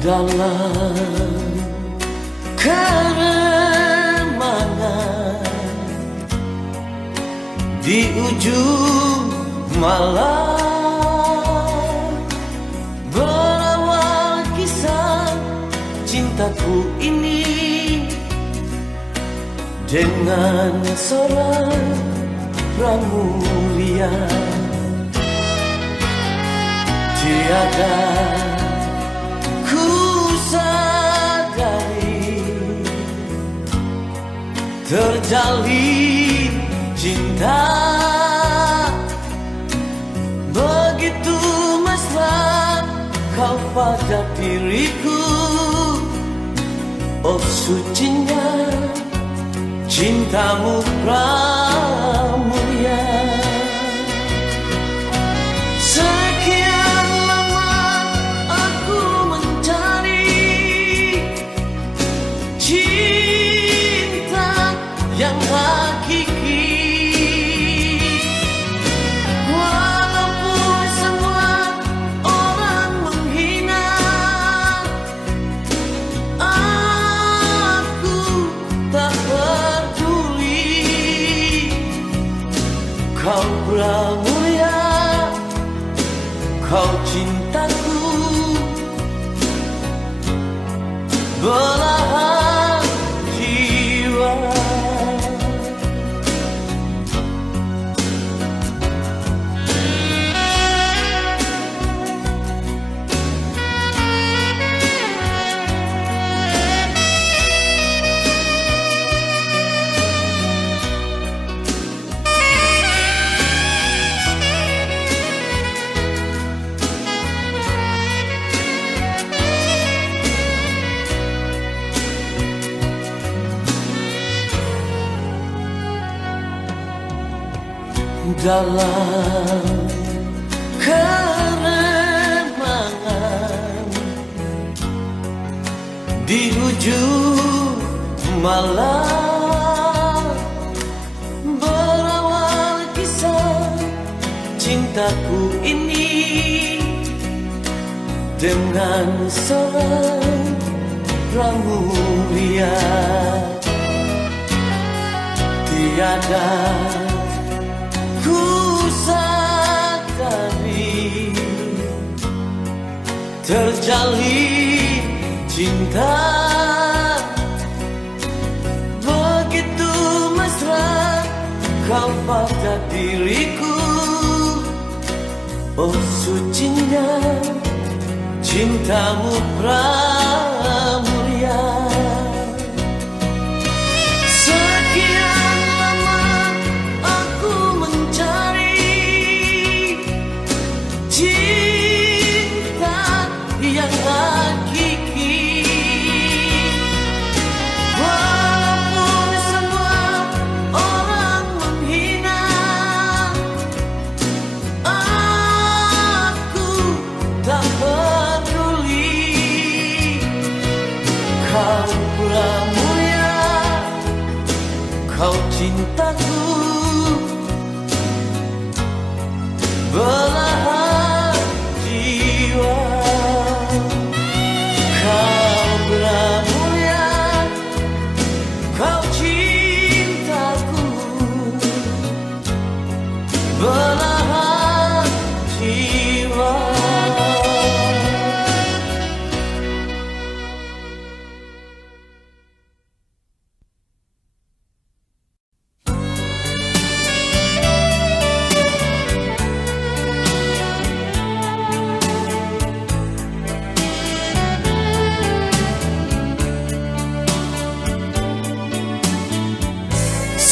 dalam keremangan di ujung malam, berawal kisah cintaku ini dengan seorang pramulia. Tiada ku sadari terjalin cinta begitu mesra kau pada diriku. Oh sucinya cintamu pramulia. Sekian lama aku mencari cinta yang hakiki, walaupun semua orang menghina, aku tak peduli. Kau pramulia, kau cintaku, belahan jiwa. Dalam keremangan di ujung malam, berawal kisah cintaku ini dengan seorang pramulia. Tiada ku sadari terjalin cinta begitu mesra kau pada diriku. Oh sucinya cintamu pramulia. Kau pramulia, kau cintaku, belahan jiwa. Kau pramulia, kau cintaku, belahan jiwa.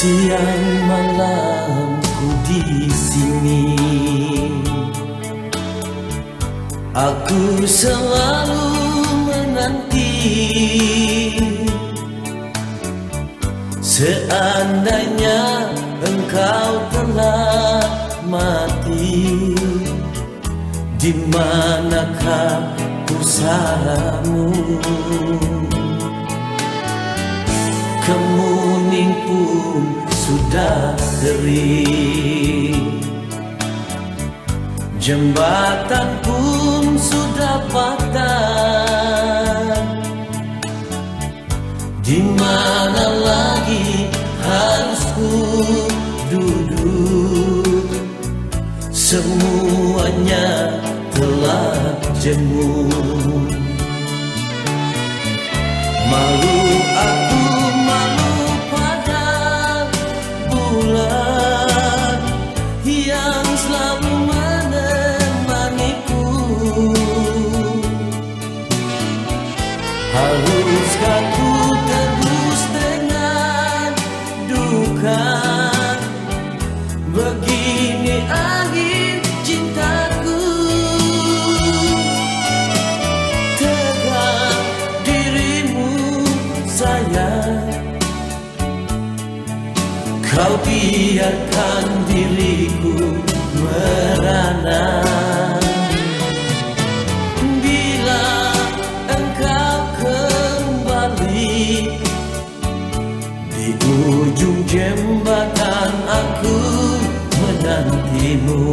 Siang malamku di sini, aku selalu menanti. Seandainya engkau telah mati, di manakah usahamu? Kemuning pun sudah kering, jembatan pun sudah patah. semuanya telah jemu. Malu aku, malu pada bulan yang selalu menemaniku. Haruskah ku tebus dengan duka? Begini akhir cintaku. Tegak dirimu sayang, kau biarkan diriku merana. Bila engkau kembali di ujung jembatan, aku menantimu.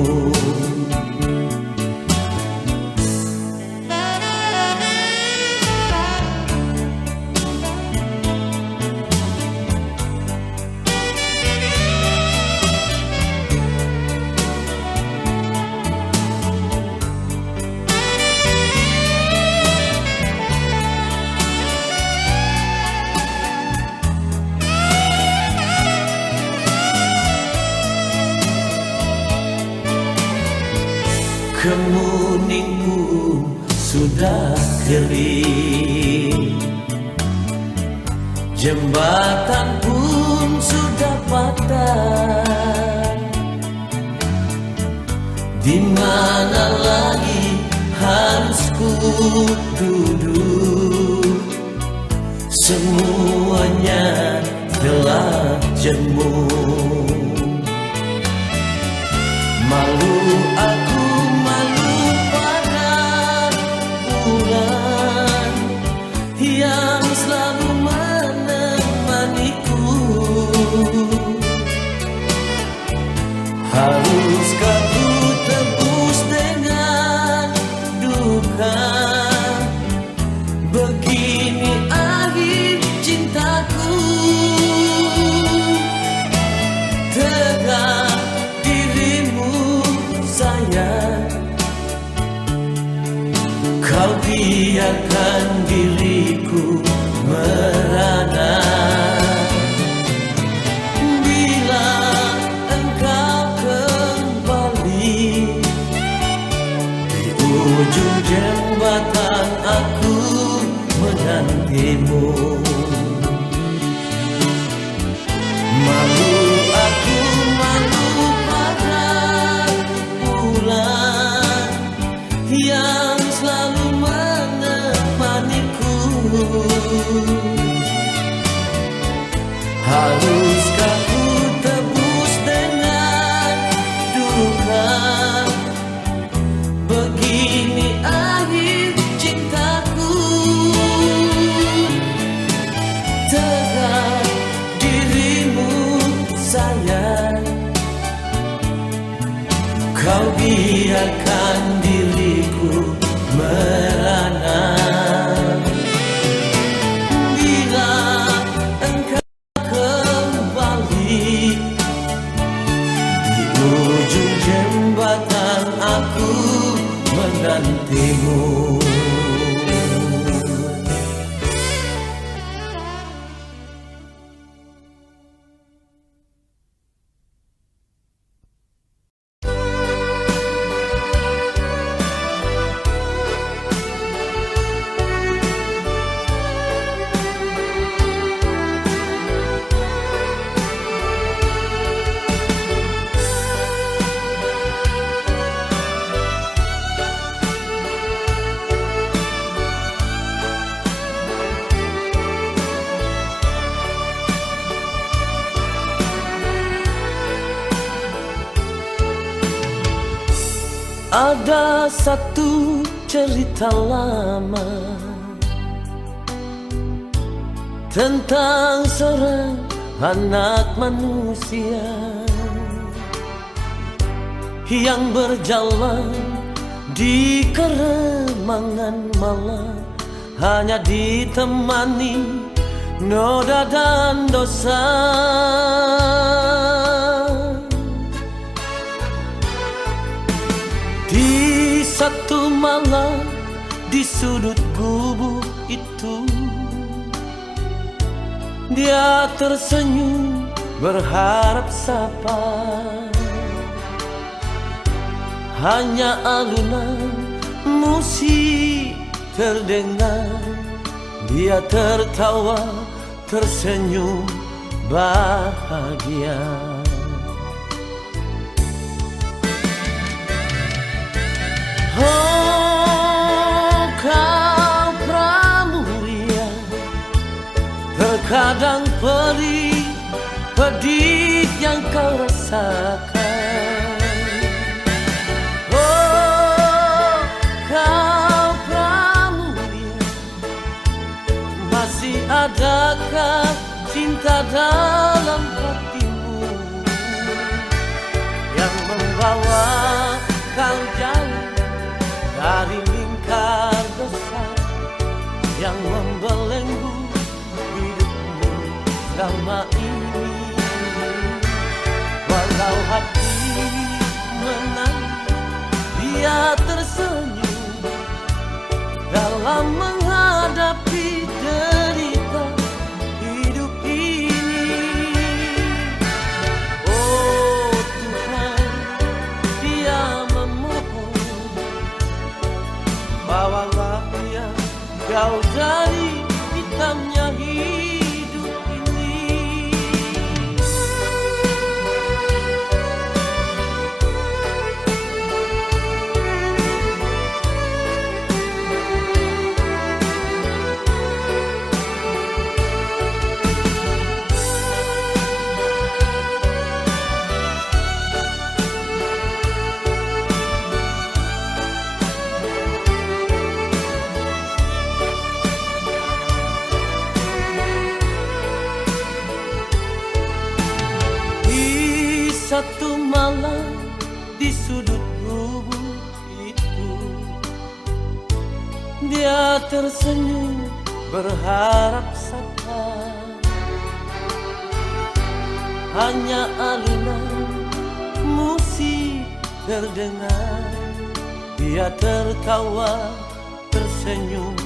Kemuning pun sudah kering, jembatan pun sudah patah. Di mana lagi harus ku duduk? Semuanya telah jemu. Malu aku, malu pada bulan yang selalu menemaniku. Haruskah ku tebus dengan duka? Begini akhir cintaku. Tegak dirimu sayang, kau biarkan diriku merana. Bila engkau kembali di ujung jembatan, aku menantimu. Malu aku, malu pada bulan yang selalu menemaniku. Haruskah ku tebus dengan duka? Begini akhir cintaku. Tegak dirimu sayang, kau biarkan diriku merana. Bila engkau kembali di ujung jembatan, aku menantimu. Ada satu cerita lama tentang seorang anak manusia yang berjalan di keremangan malam, hanya ditemani noda dan dosa. Di satu malam di sudut gubuk itu, dia tersenyum berharap sapa. Hanya alunan musik terdengar, dia tertawa tersenyum bahagia. Oh kau pramuria, terkadang pedih yang kau rasakan. Oh kau pramuria, masih adakah cinta dalam hatimu yang membawa kau jauh dari lingkar dosa yang membelenggu hidupmu selama ini. Walau hati menangis, dia tersenyum dalam menghadapi derita hidup ini. Oh Tuhan, dia memohon, bawalah dia jauh dari hitamnya hidup ini. Satu malam di sudut gubuk itu, dia tersenyum berharap sapa. Hanya alunan musik terdengar, dia tertawa tersenyum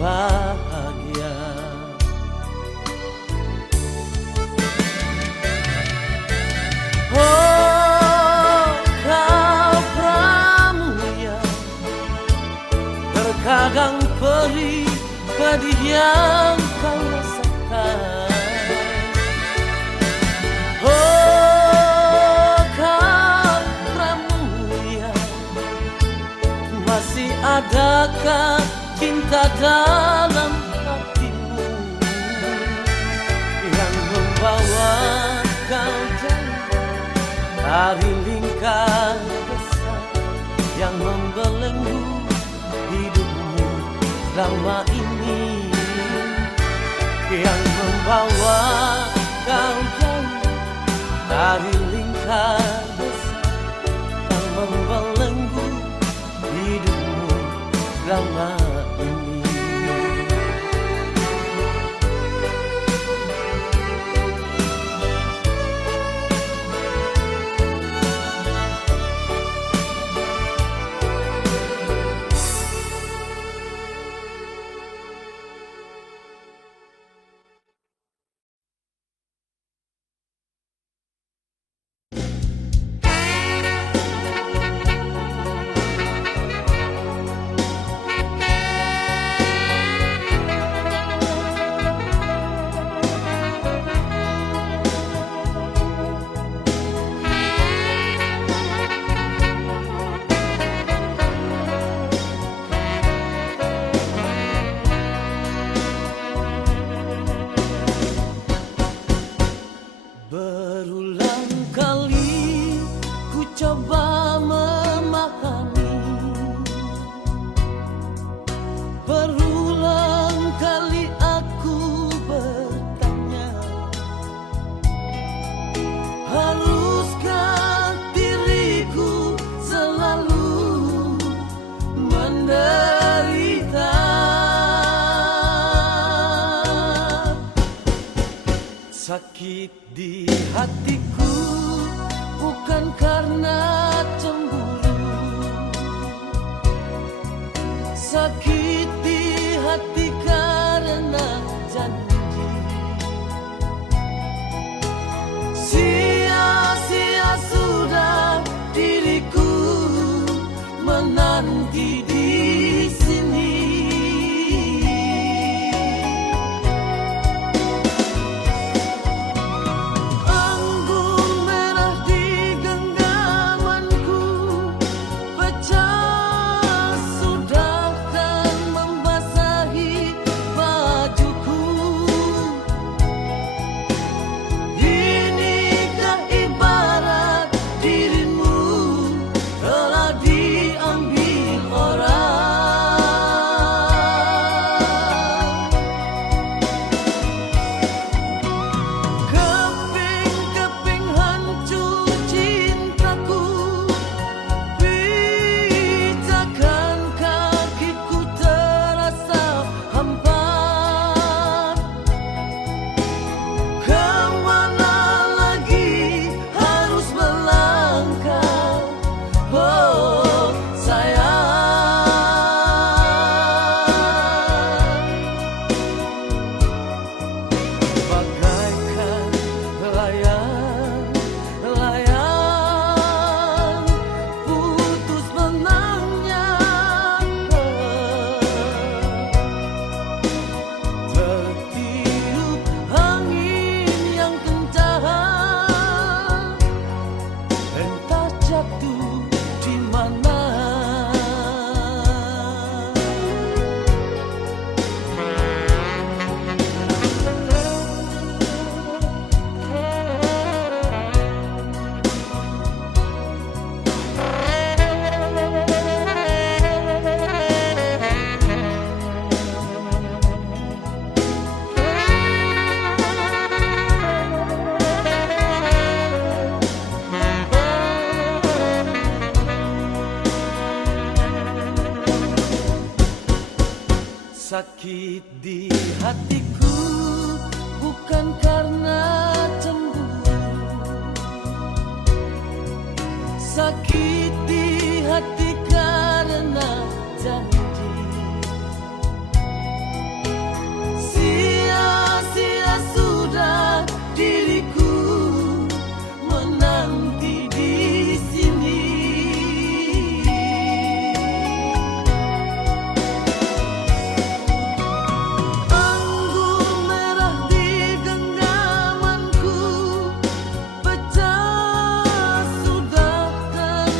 bahagia. Oh kau pramuria, terkadang pedih yang kau rasakan. Oh kau pramuria, masih adakah cinta dalam hatimu yang membawa kau jauh dari lingkar dosa yang membelenggu hidupmu selama ini, yang membawa kau jauh dari lingkar dosa yang membelenggu hidupmu selama ini. Berulang kali ku coba memahami, berulang kali aku bertanya, haruskah diriku selalu menderita? Sakit di hatiku bukan karena cemburu, Sakiti hati karena janji, sia-sia sudah diriku menanti di sini. Anggur merah di genggamanku pecah sudah dan membasahi bajuku. Inikah ibarat dirimu telah diambil orang. Keping-keping hancur cintaku, pijakan kakiku terasa hampa. Kemana lagi harus melangkah, oh sayang. Bagaikan layang-layang putus benangnya, tertiup angin yang kencang, entah jatuh di mana. Sakit di hatiku bukan karena cemburu, sakit di hati karena janji, sia-sia sudah diriku menanti di sini. Anggur merah di genggamanku pecah sudah dan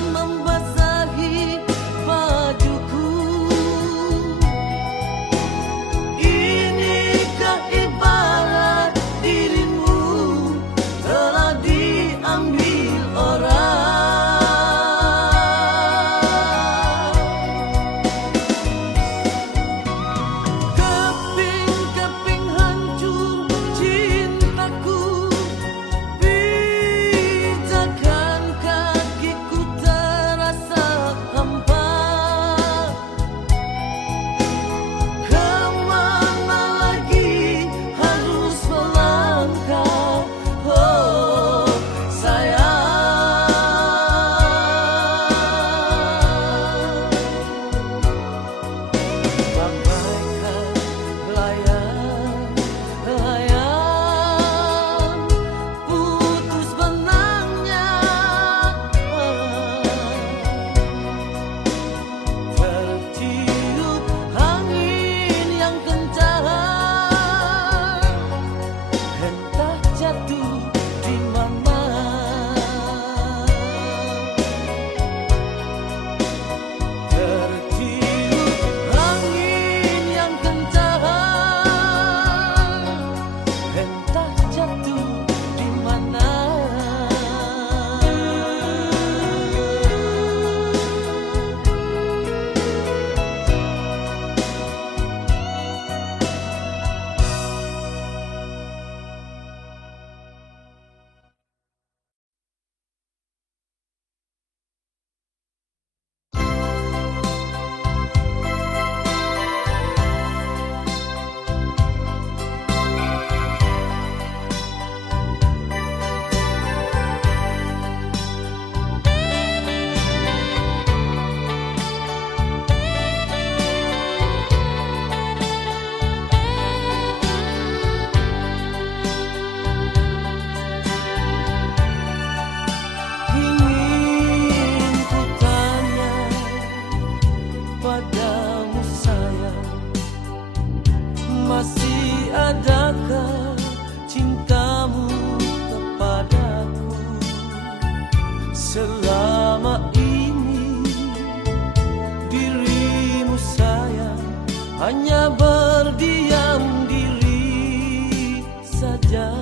hanya berdiam diri saja.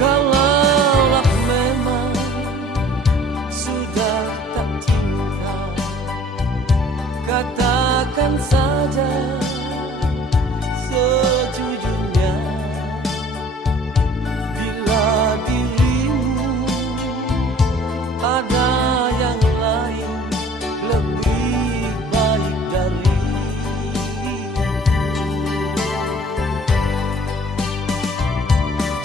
Kalaulah memang sudah tak cinta, katakan saja sejujurnya. Bila dirimu ada yang lain lebih baik dariku,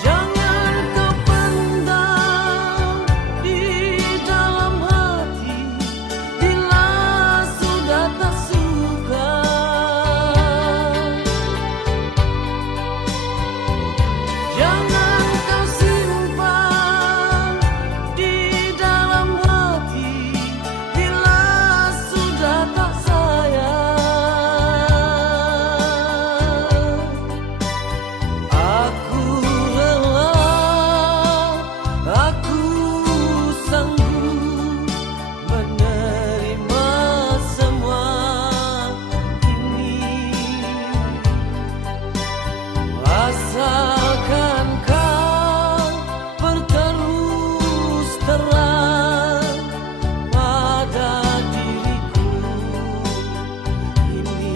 jangan kau pendam di dalam hati. Bila sudah tak suka, jangan kau simpan di dalam hati. Bila sudah tak sayang, aku rela, aku sanggup menerima semua ini, asalkan kau berterus terang pada diriku ini.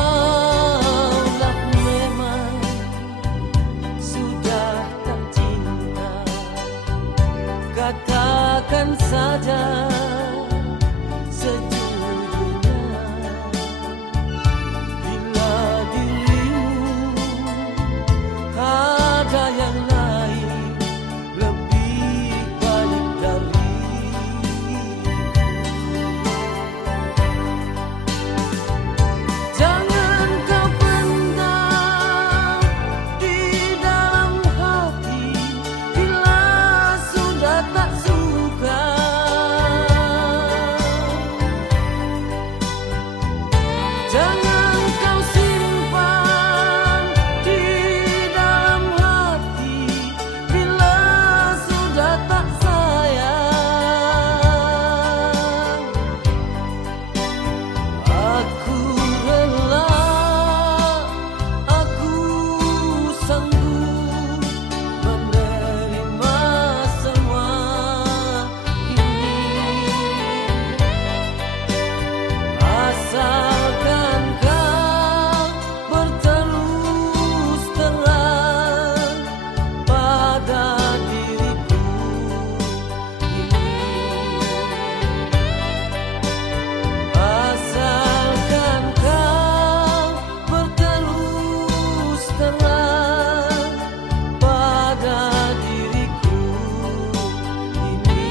Kalaulah memang sudah tak cinta, katakan saja sejujurnya. Bila dirimu ada yang lain lebih baik dariku, jangan kau pendam di dalam hati. Bila sudah tak suka, jangan kau simpan di dalam hati. Bila sudah tak sayang, aku rela, aku sanggup menerima semua ini, asalkan kau berterus terang pada diriku ini, asalkan kau berterus terang pada diriku ini.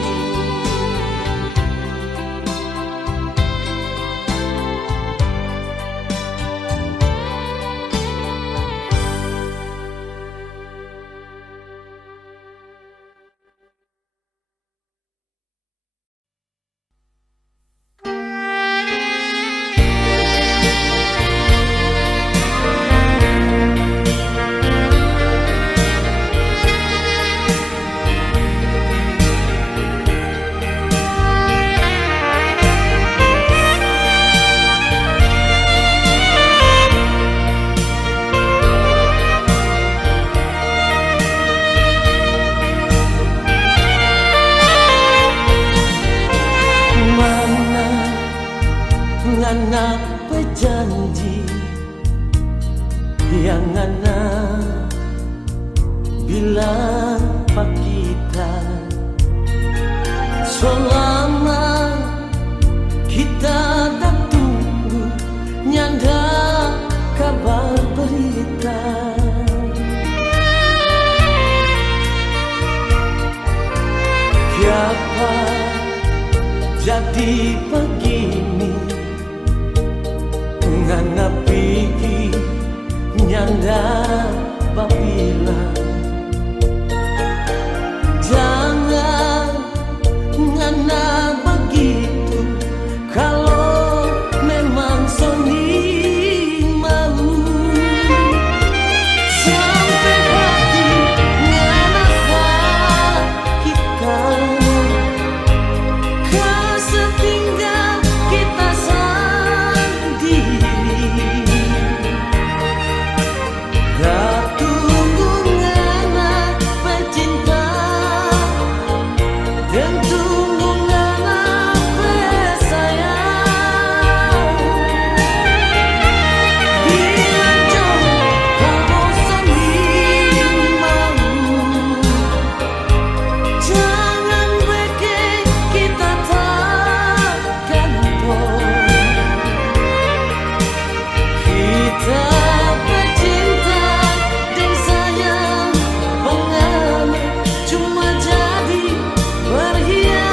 Mana ngana berjanji yang ngana bilang pak kita, selama kita tak tunggu nyanda kabar berita. Siapa jadi begini menghadapi nyanda babila. Jangan ngana begitu kalau memang Sony mau sampai hati ngana kita kesetinggal kita sendiri. Tunggu ngana pecinta dan tunggu ngana pesayang. Bilang jauh kalau saling mau, jangan bikin kita tak gantung. Kita pecinta dan sayang mengalir cuma jadi perhiasan.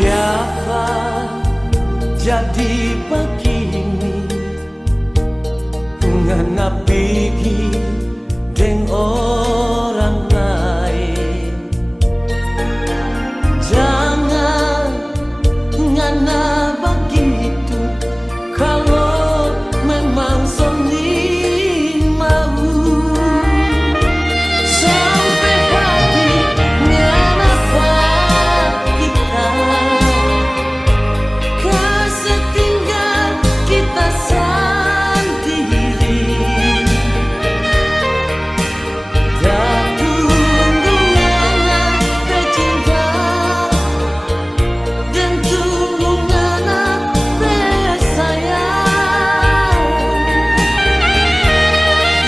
Siapa jadi begini menghadapi dengan orang lain. Jangan ngana begitu kalau memang Sony mau sampai hati ngana kita kesetinggal kita sendiri. Tak tunggu ngana pecinta dan tunggu ngana pesayang.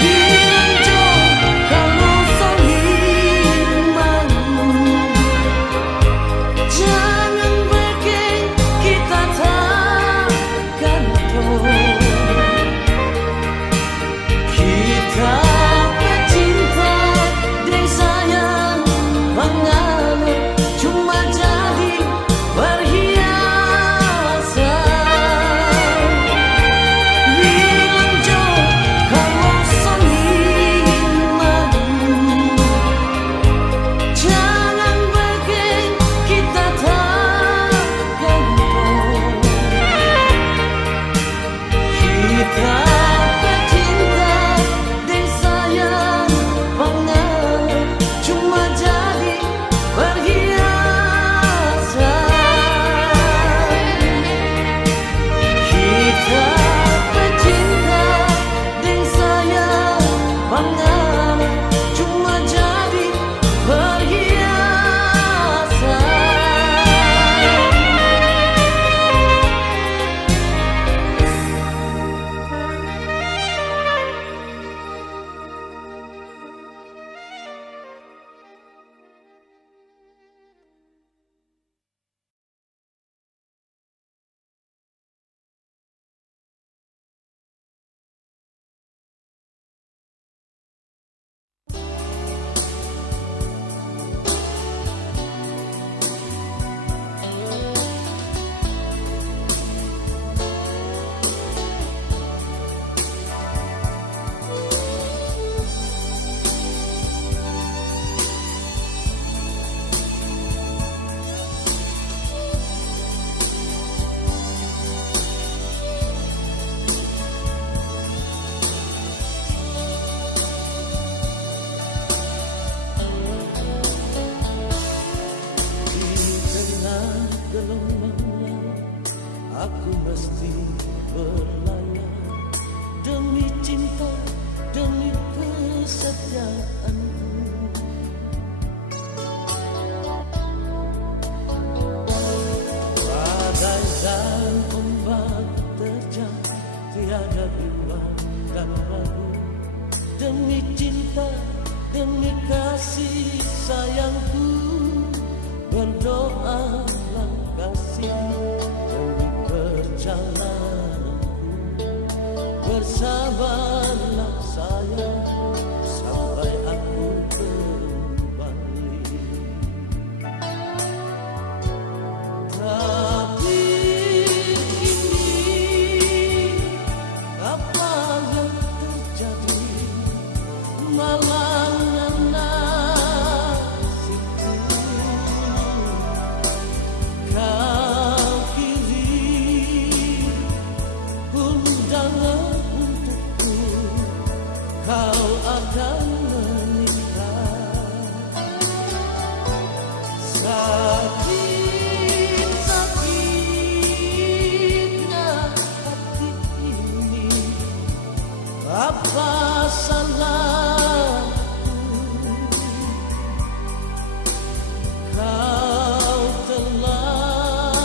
Bilang jauh kalau saling mau, jangan bikin kita tak gantung. Kita pecinta dan sayang mengalir cuma jadi perhiasan. Bilang jauh kalau saling mau, jangan bikin kita tak gantung. Kita pecinta dan sayang mengalir cuma jadi perhiasan. Kita pecinta dan sayang mengalir cuma jadi perhiasan. Aku mesti berlayar demi cinta, demi kesetiaanku. kasih sayangku, berdoalah kasih demi perjalananku. Bersabarlah sayang sampai aku kembali. Tapi kini apa yang terjadi, malangnya nasibku. Kau kirim undangan untukku, kau akan menikah. Sakit-sakitnya hati ini, apa salahku? Kau telah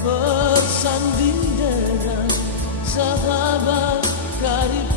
bersanding dengan sahabat karibku.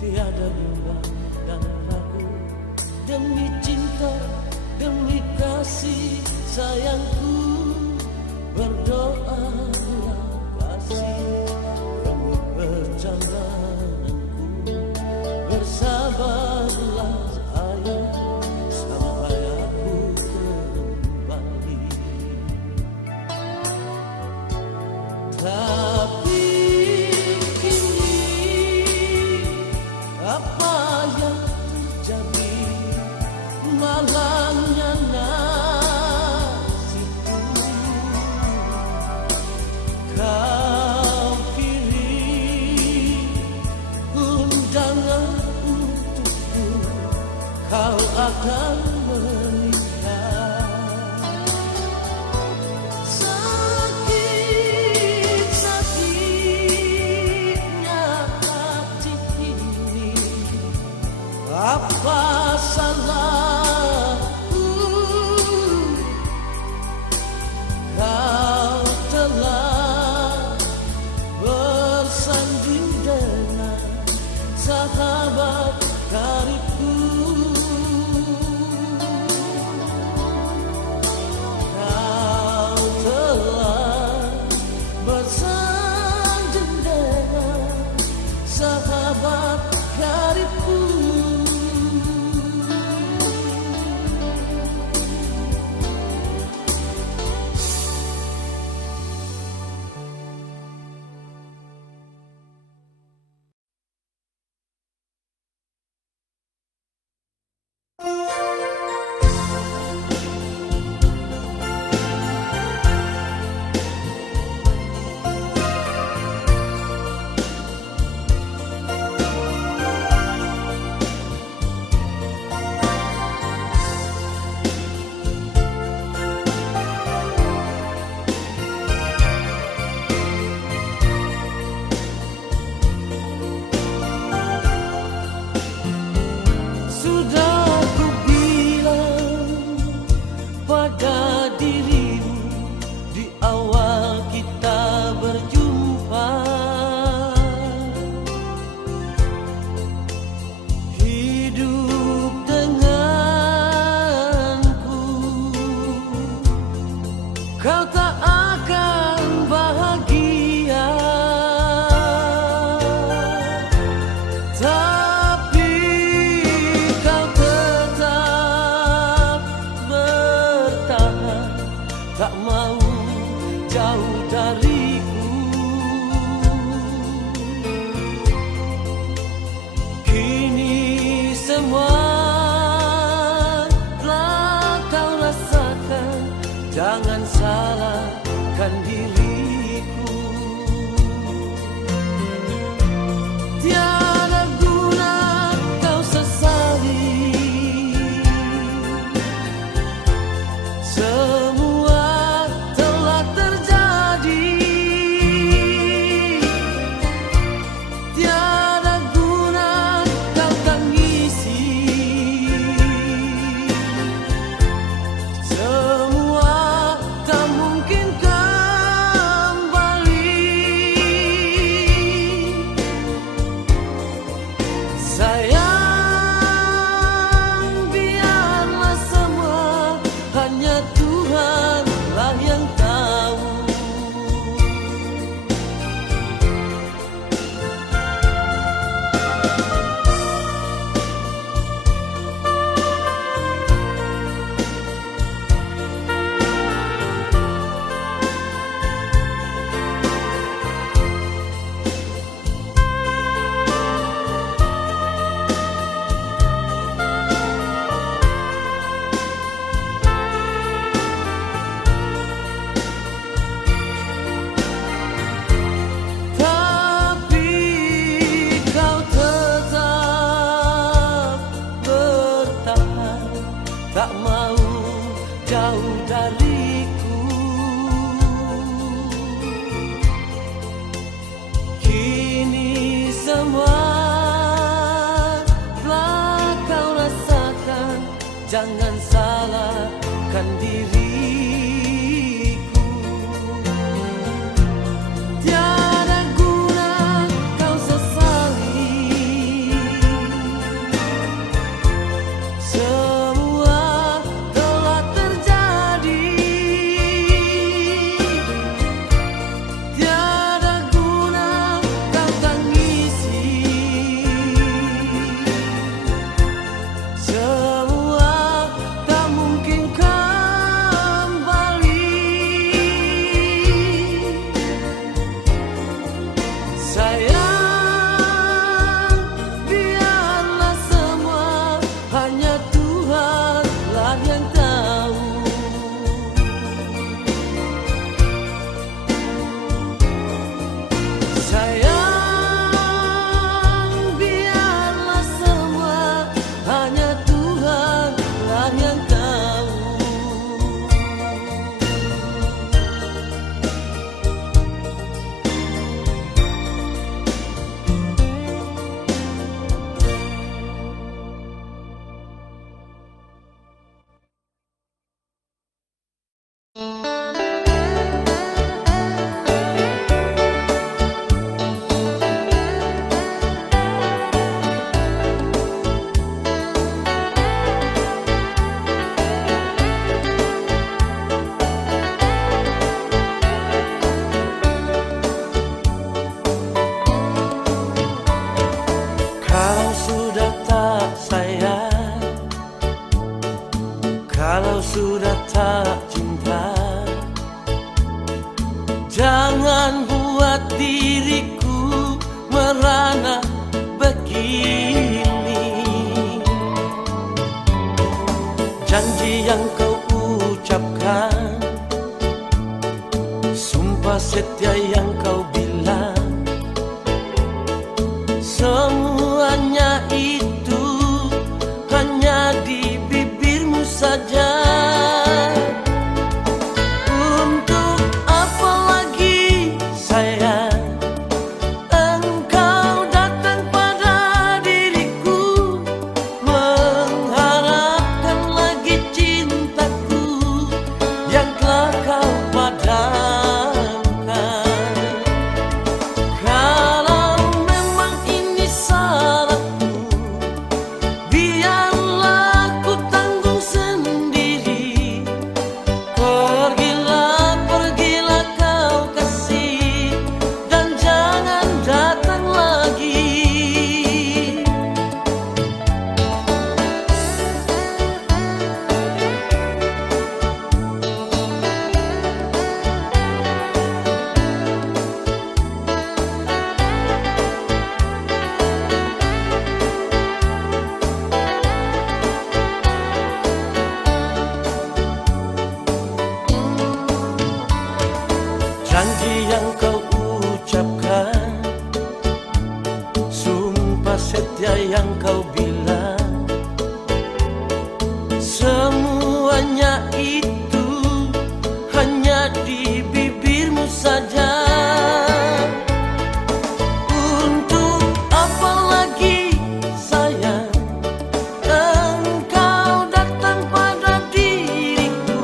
Tiada bimbang dan ragu, demi cinta, demi kasih sayangku. Berdoalah kasih demi perjalananku. Bersabarlah sayang sampai aku kembali. Tapi apa yang terjadi, malangnya nasibku. Kau kirim undangan untukku, kau akan menikah. Sakit-sakitnya hati ini, apa salahku? Kau telah bersanding dengan sahabat karibku. Kau telah bersanding dengan sahabat karibku. tak cinta. Jangan buat diriku merana begini. Janji yang kau ucapkan, sumpah setia yang kau bilang, semuanya itu hanya di bibirmu saja. Untuk apa lagi sayang engkau datang pada diriku, mengharapkan lagi cintaku yang telah kau padamkan. Kalau memang ini salahku, biarlah ku tanggung sendiri. Pergilah, pergilah kau kasih, dan jangan datang lagi. Janji yang kau ucapkan, sumpah setia yang kau bilang, semuanya itu hanya di bibirmu saja. Untuk apa lagi sayang engkau datang pada diriku,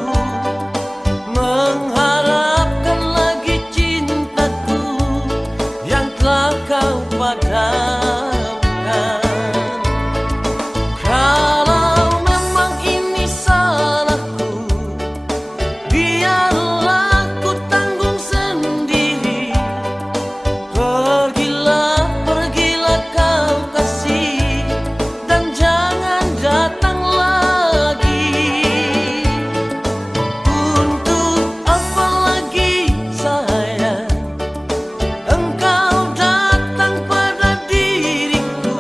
mengharapkan lagi cintaku yang telah kau padamkan. Kalau memang ini salahku, biarlah ku tanggung sendiri. Pergilah, pergilah kau kasih, dan jangan datang lagi. Untuk apa lagi sayang engkau datang pada diriku,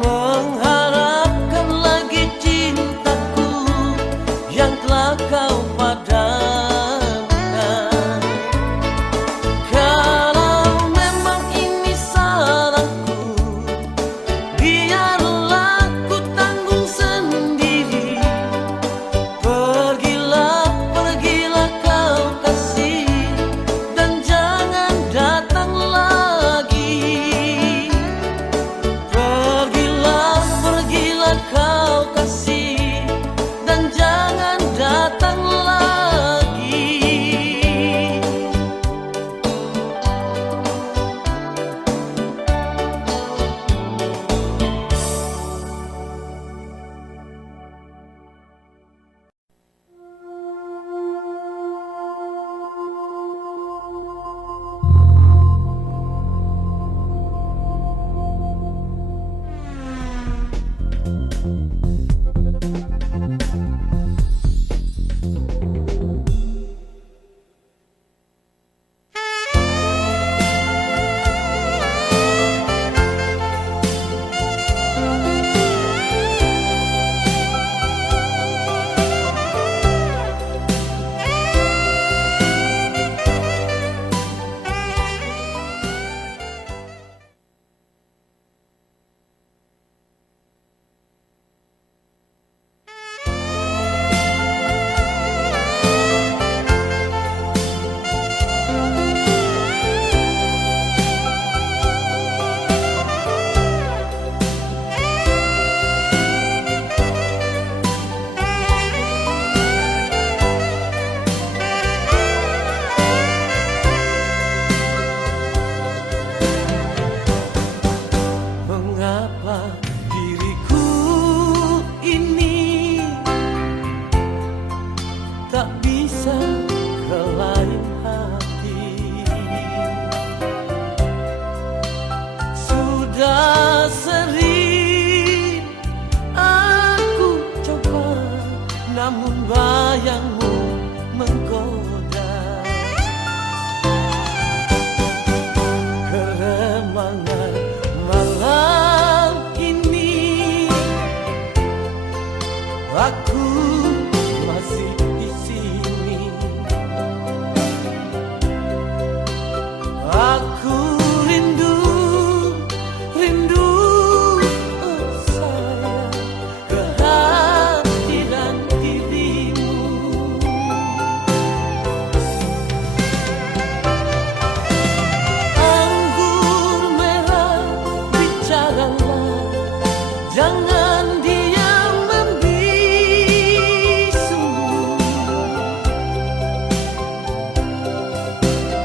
mengharapkan lagi cintaku yang telah kau padamkan. Kalau memang ini salahku, biarlah ku tanggung sendiri. Pergilah, pergilah kau kasih, dan jangan datang lagi. Pergilah, pergilah kau kasih, dan jangan datang lagi. namun baik Jangan diam membisu,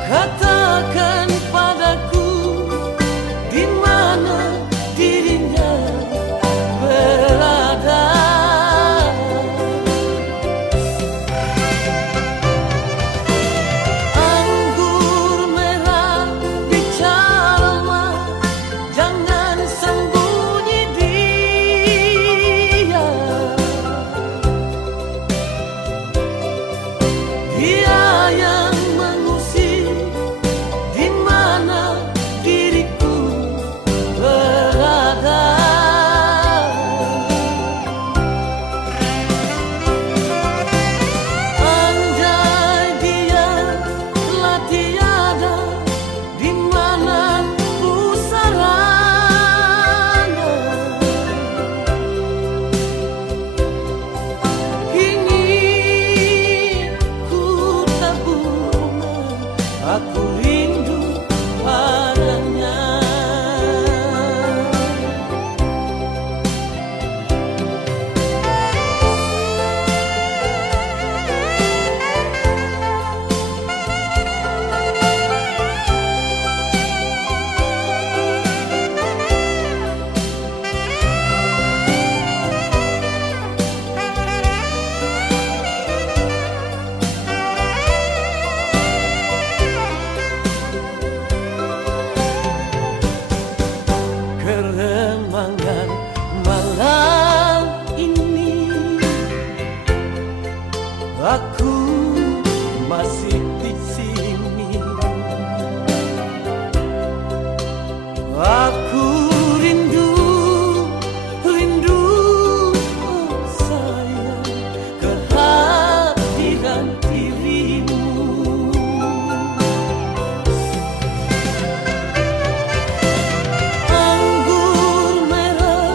katakan padaku di mana dirinya berada. Anggur merah, bicaralah, jangan sembunyi dia. Dia yang mengusir di mana diriku berada. Andai dia telah tiada, di mana pusaranya? Ingin ku tabur, aku rindu padanya. Keremangan malam ini, aku masih di sini. Aku rindu, rindu, oh sayang, kehadiran dirimu. Anggur merah,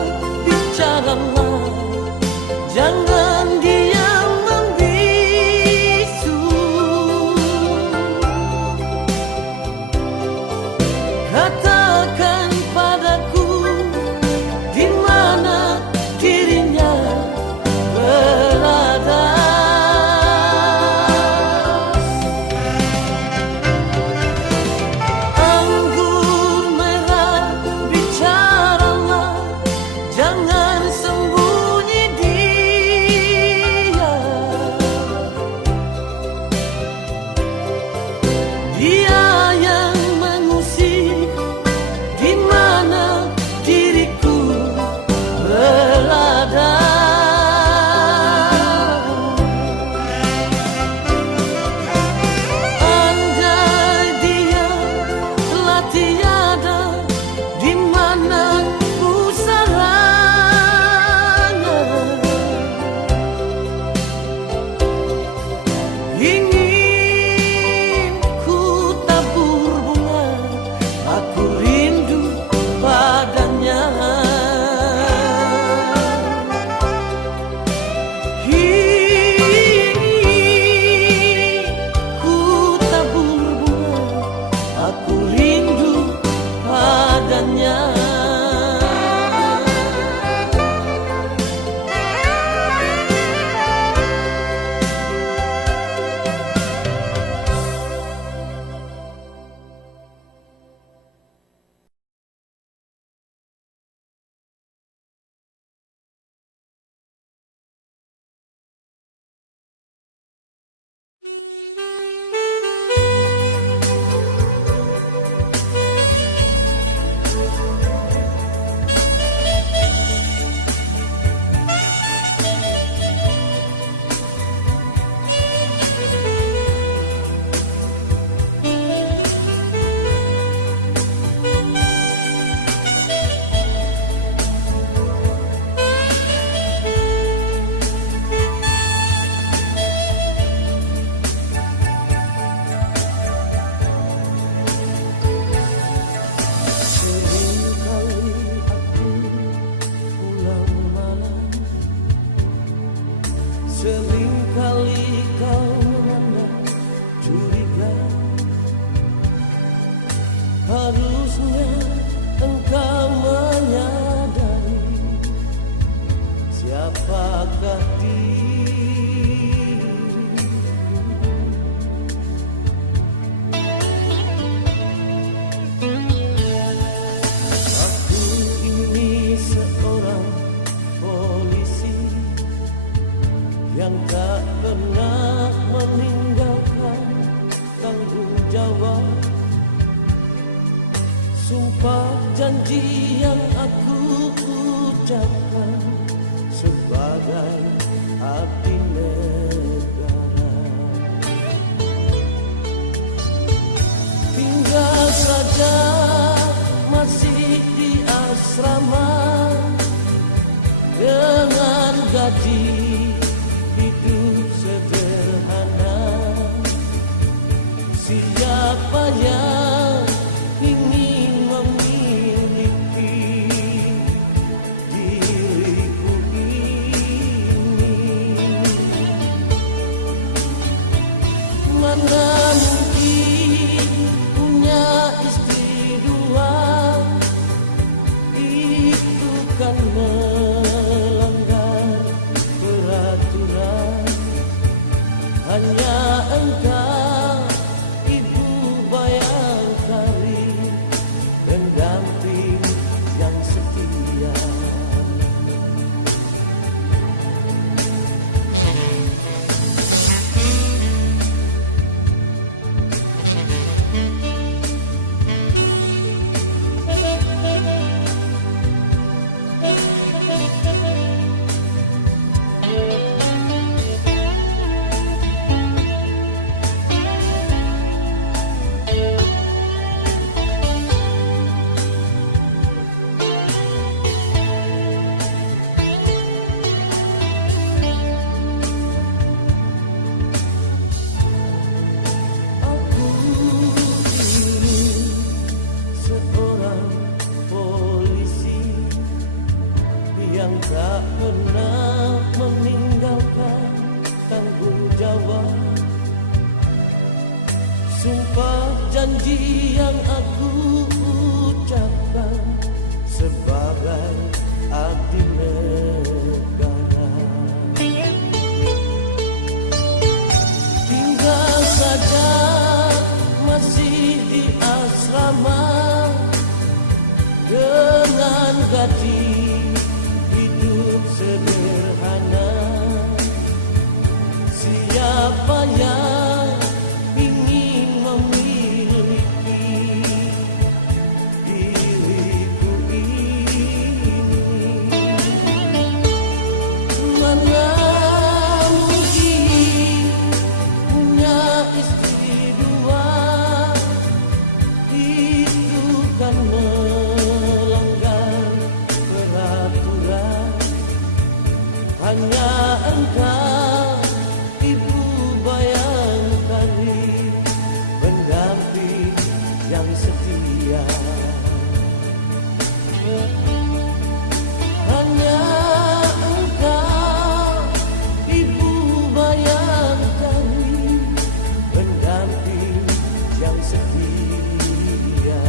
ucapkan sebagai abdi negara. Tinggal saja masih di asrama dengan gaji hidup sederhana. Siapa yang ingin memiliki diriku ini? Mana mungkin punya istri dua, itu kan melanggar peraturan. Hanya engkau ibu Bayangkari, pendamping yang setia. Yang tak pernah meninggalkan tanggung jawab. Sumpah janji yang aku ucapkan sebagai abdi negara. Tinggal saja masih di asrama dengan gaji sederhana. Siapa yang ingin memiliki diriku ini? Mana mungkin punya istri dua, itu kan melanggar peraturan. Hanya engkau ibu Bayangkari, pendamping yang setia. Hanya engkau ibu Bayangkari, pendamping yang setia.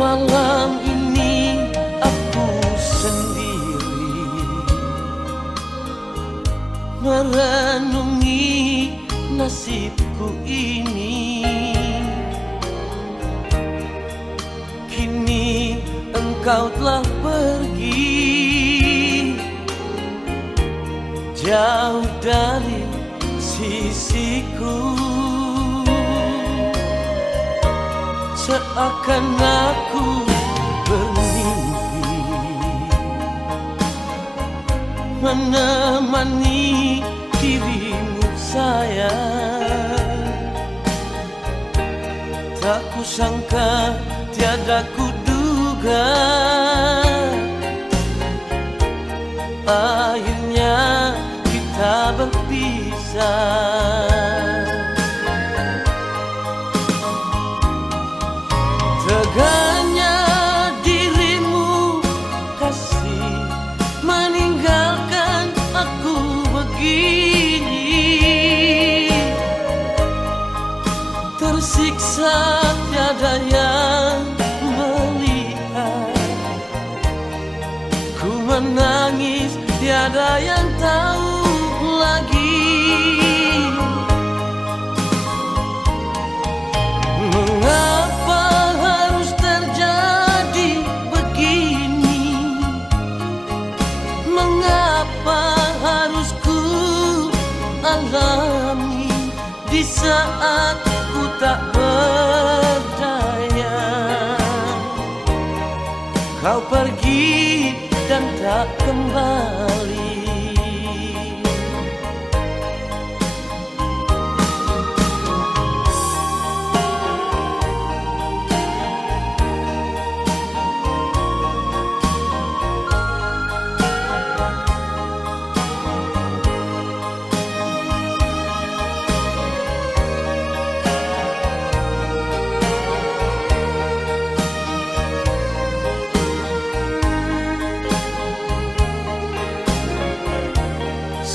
Malam ini aku sendiri merenungi nasibku ini. Kini engkau telah pergi jauh dari sisiku. Seakan aku bermimpi menemani dirimu sayang. Tak kusangka, tiada kuduga, akhirnya kita berpisah. Teganya dirimu kasih menangis, tiada yang tahu lagi. Mengapa harus terjadi begini? Mengapa harus ku alami di saat ku tak berdaya? Kau pergi dan tak kembali.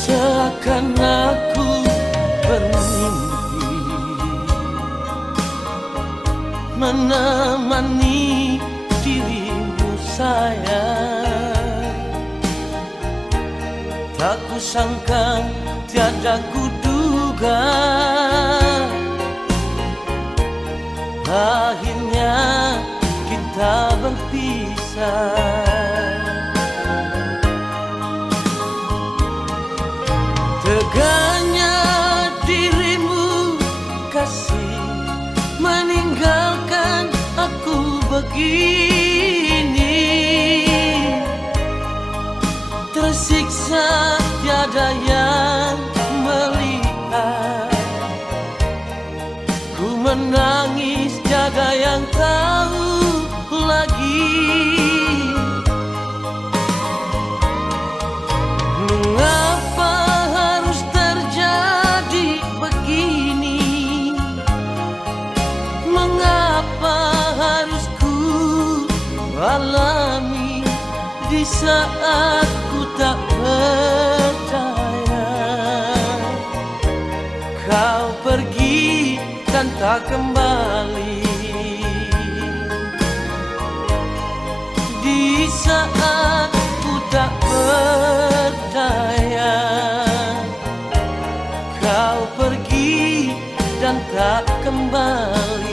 Seakan aku bermimpi menemani dirimu sayang. Tak kusangka, tiada kuduga, akhirnya kita berpisah. Teganya dirimu kasih, meninggalkan aku begini. Tersiksa tiada yang melihat, ku menangis tiada yang tahu lagi. Alami di saat ku tak berdaya. Kau pergi dan tak kembali. Di saat ku tak berdaya, kau pergi dan tak kembali.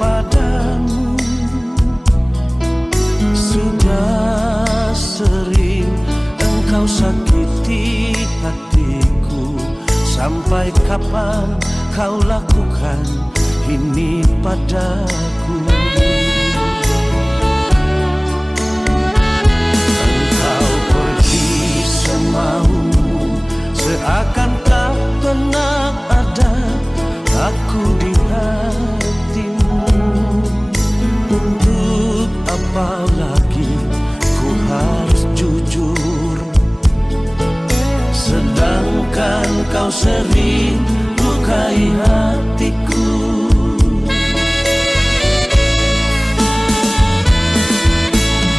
padamu. Sudah sering engkau sakiti hatiku, sampai kapan kau lakukan ini padaku? Engkau pergi semaumu, seakan tak pernah ada aku di hatimu. Untuk apa lagi ku harus jujur, sedangkan kau sering lukai hatiku.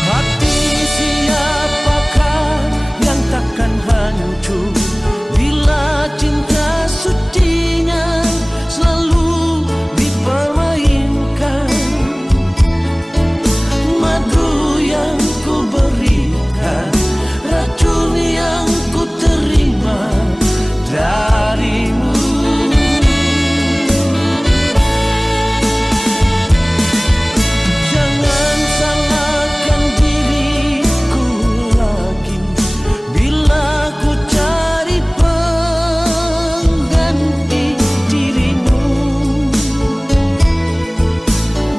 Hati siapakah yang takkan hancur bila cinta sucinya selalu dipermainkan? Madu yang ku berikan, racun yang ku terima darimu. Jangan salahkan diriku lagi bila ku cari pengganti dirimu.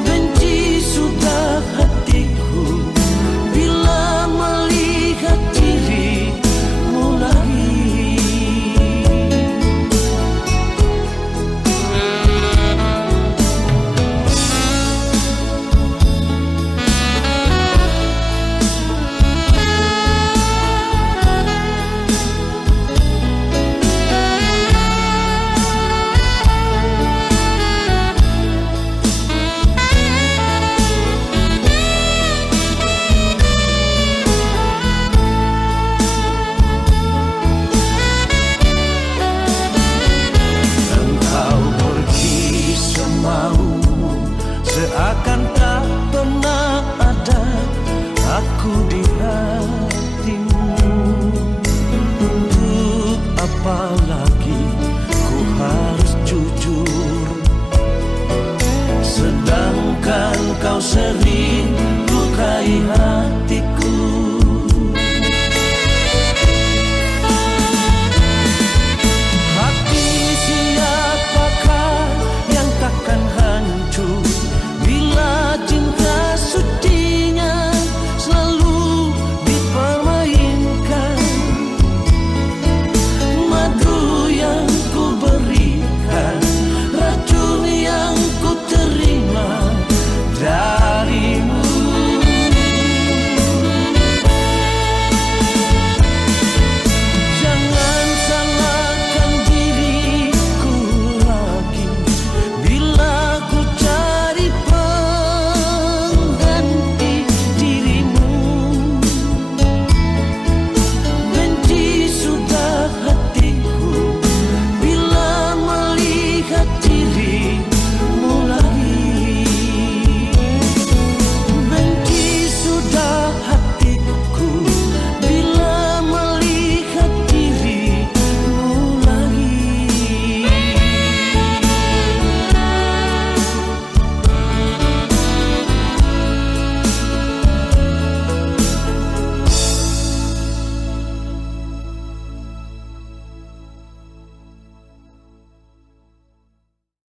Benci sudah hatiku bila melihat dirimu lagi. Engkau pergi semaumu, seakan tak pernah ada aku di hatimu. Untuk apa lagi ku harus jujur, sedangkan kau sering